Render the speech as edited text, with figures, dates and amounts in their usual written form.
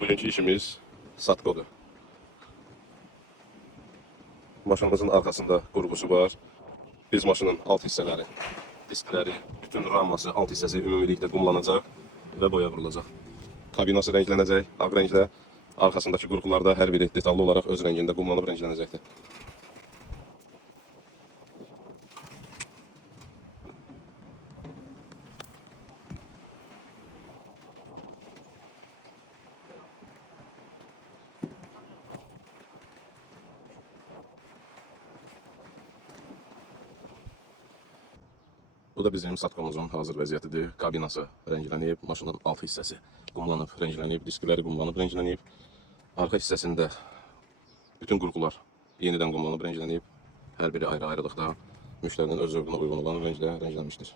Bugünkü işimiz Satkodur. Maşınımızın arkasında qurğusu var. Biz maşının alt hissələri, diskləri, bütün ramması, alt hissəsi ümumilikdə qumlanacaq və boya vurulacaq. Kabinası rənglənəcək, ağ rənglə. Arkasındakı qurğular da hər biri detallı olaraq öz rəngində qumlanıb rənglənəcəkdir. Bu da bizim Satkomuzun hazır vəziyyətidir. Kabinası rənglənib, maşının alt hissəsi qumlanıb rənglənib, diskləri qumlanıb rənglənib. Arxa hissəsində bütün qurğular yenidən qumlanıb rənglənib. Hər biri ayrı-ayrılıqda müştərinin öz zövqünə uyğun olan rənglə rənglənmişdir.